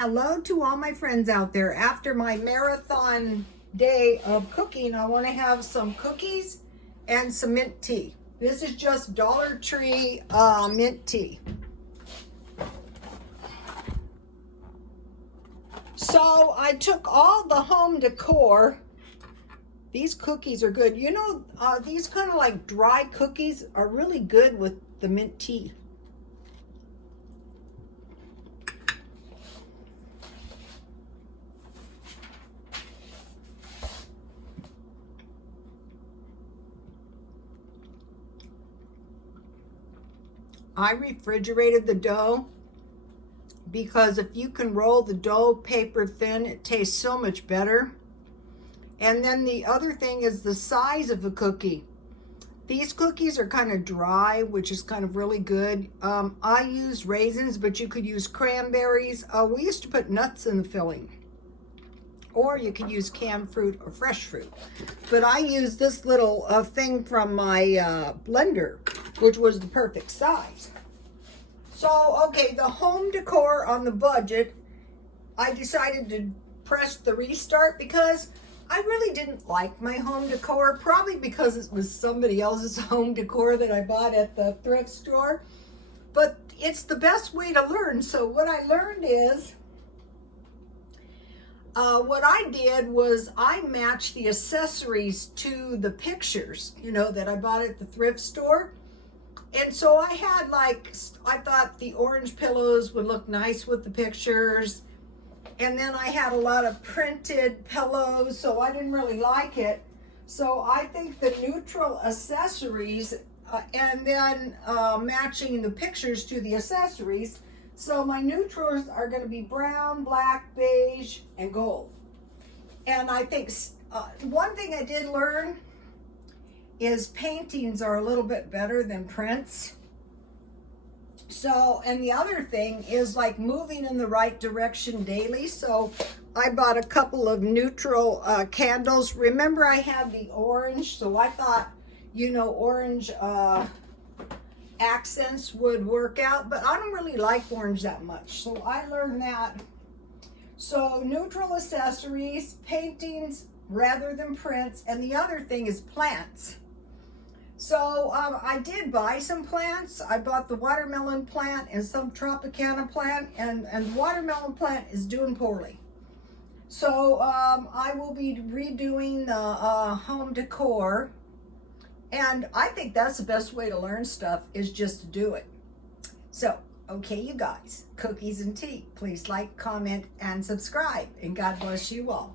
Hello to all my friends out there. After my marathon day of cooking, I want to have some cookies and some mint tea. This is just Dollar Tree mint tea. So I took all the home decor. These cookies are good. You know, these kind of like dry cookies are really good with the mint tea. I refrigerated the dough because if you can roll the dough paper thin, it tastes so much better. And then the other thing is the size of the cookie. These cookies are kind of dry, which is kind of really good. I used raisins, but you could use cranberries. We used to put nuts in the filling. Or you could use canned fruit or fresh fruit. But I used this little thing from my blender, which was the perfect size. So, okay, the home decor on the budget, I decided to press the restart because I really didn't like my home decor, probably because it was somebody else's home decor that I bought at the thrift store. But it's the best way to learn. So what I learned is, what I did was I matched the accessories to the pictures, you know, that I bought at the thrift store. And so I had I thought the orange pillows would look nice with the pictures. And then I had a lot of printed pillows, so I didn't really like it. So I think the neutral accessories and then matching the pictures to the accessories. So my neutrals are going to be brown, black, beige, and gold. And I think one thing I did learn is paintings are a little bit better than prints. So, and the other thing is like moving in the right direction daily. So I bought a couple of neutral candles. Remember I had the orange, so I thought, you know, orange accents would work out, but I don't really like orange that much. So I learned that. So neutral accessories, paintings rather than prints, and the other thing is plants. So I did buy some plants. I bought the watermelon plant and some Tropicana plant, and the watermelon plant is doing poorly. So I will be redoing the home decor, and I think that's the best way to learn stuff is just to do it. So, okay, you guys, cookies and tea. Please like, comment, and subscribe, and God bless you all.